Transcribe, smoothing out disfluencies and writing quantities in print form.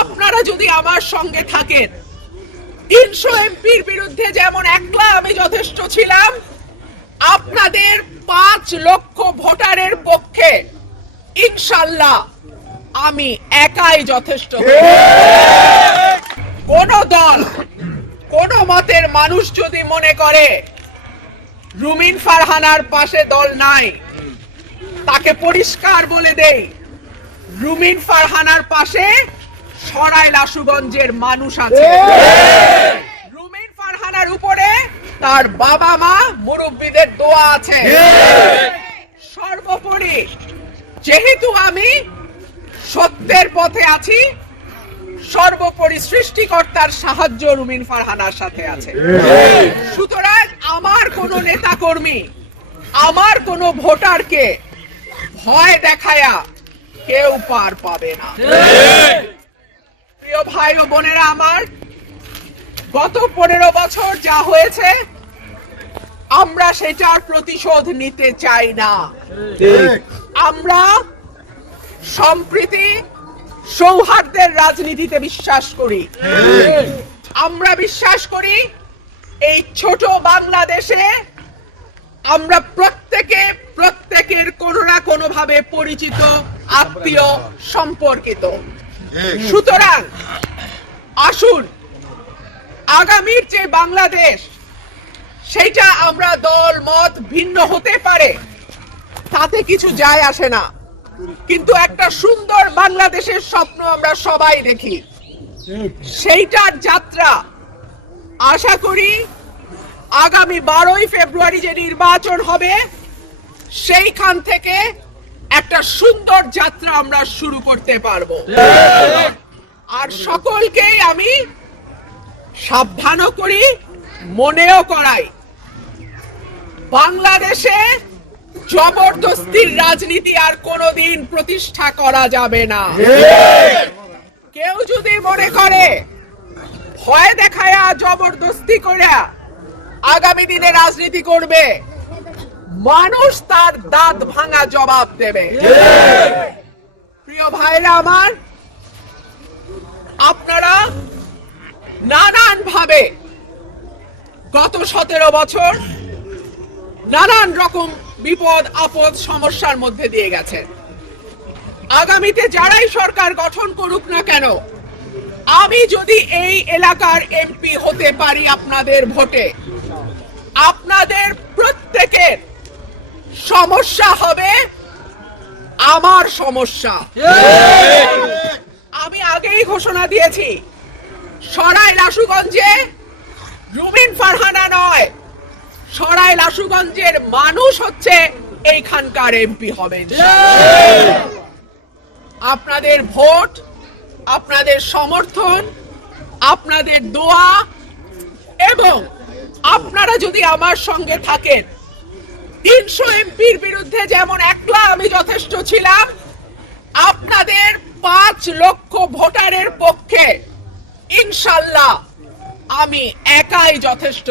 আপনারা যদি আমার সঙ্গে থাকেন, 300 এমপির বিরুদ্ধে যেমন একলা আমি যথেষ্ট ছিলাম, আপনাদের 5 লক্ষ ভোটারের পক্ষে ইনশাল্লাহ আমি একাই যথেষ্ট। কোন দল, কোন মতের মানুষ যদি মনে করে রুমিন ফারহানার পাশে দল নাই, তাকে পরিষ্কার বলে দেই, রুমিন ফারহানার পাশে সরাইল আশুগঞ্জের মানুষ আছে। রুমিন ফারহানার উপরে তার বাবা মা মুরব্বীদের দোয়া আছে। সর্বোপরি যেহেতু আমি সত্যের পথে আছি, সর্বোপরি সৃষ্টিকর্তার সাহায্য রুমিন ফারহানার সাথে আছে। সুতরাং আমার কোন নেতা কর্মী, আমার কোন ভোটারকে ভয় দেখায়া কেউ পার পাবে না। প্রিয় ভাই ও বোনেরা আমার, গত 15 বছর যা হয়েছে আমরা সেটার প্রতিশোধ নিতে চাই না। আমরা সম্প্রীতি সৌহার্দ্যের রাজনীতিতে বিশ্বাস করি। আমরা বিশ্বাস করি এই ছোট বাংলাদেশে আমরা প্রত্যেকের কোনো না কোনো ভাবে পরিচিত, আত্মীয়, সম্পর্কিত। সুতরাং আসুন আগামীর যে বাংলাদেশ, সেটা আমরা দল মত ভিন্ন হতে পারে, তাতে কিছু যায় আসে না, কিন্তু একটা সুন্দর বাংলাদেশের স্বপ্ন আমরা সবাই দেখি। সেইটার যাত্রা আশা করি আগামী 12ই ফেব্রুয়ারি যে নির্বাচন হবে, সেইখান থেকে একটা সুন্দর যাত্রা আমরা শুরু করতে পারবো। আর সকলকেই আমি সাবধানও করি, মনেও করাই, বাংলাদেশে জবরদস্তির রাজনীতি আর কোনোদিন প্রতিষ্ঠা করা যাবে না। কেউ যদি মনে করে ভয় দেখায়া জবরদস্তি করে আগামী দিনে রাজনীতি করবে, মানুষ তার দাঁত ভাঙা জবাব দেবে। প্রিয় ভাইরা আমার, আপনারা নানান ভাবে গত 17 বছর নানান রকম বিপদ আপদ সমস্যার মধ্যে দিয়ে গেছেন। আগামীতে যারাই সরকার গঠন করুক না কেন, আমি যদি এই এলাকার এমপি হতে পারি আপনাদের ভোটে, আপনাদের প্রত্যেকের সমস্যা হবে আমার সমস্যা। আমি আগেই ঘোষণা দিয়েছি, সরাইল আশুগঞ্জে রুমিন ফারহানা নয়, সরাইল আশুগঞ্জের মানুষ হচ্ছে এইখানকার এমপি হবেন। আপনাদের ভোট, আপনাদের সমর্থন, আপনাদের দোয়া এবং আপনারা যদি আমার সঙ্গে থাকেন, 300 এমপির বিরুদ্ধে যেমন একলা আমি যথেষ্ট ছিলাম, আপনাদের 5 লক্ষ ভোটারের পক্ষে ইনশাল্লাহ আমি একাই যথেষ্ট।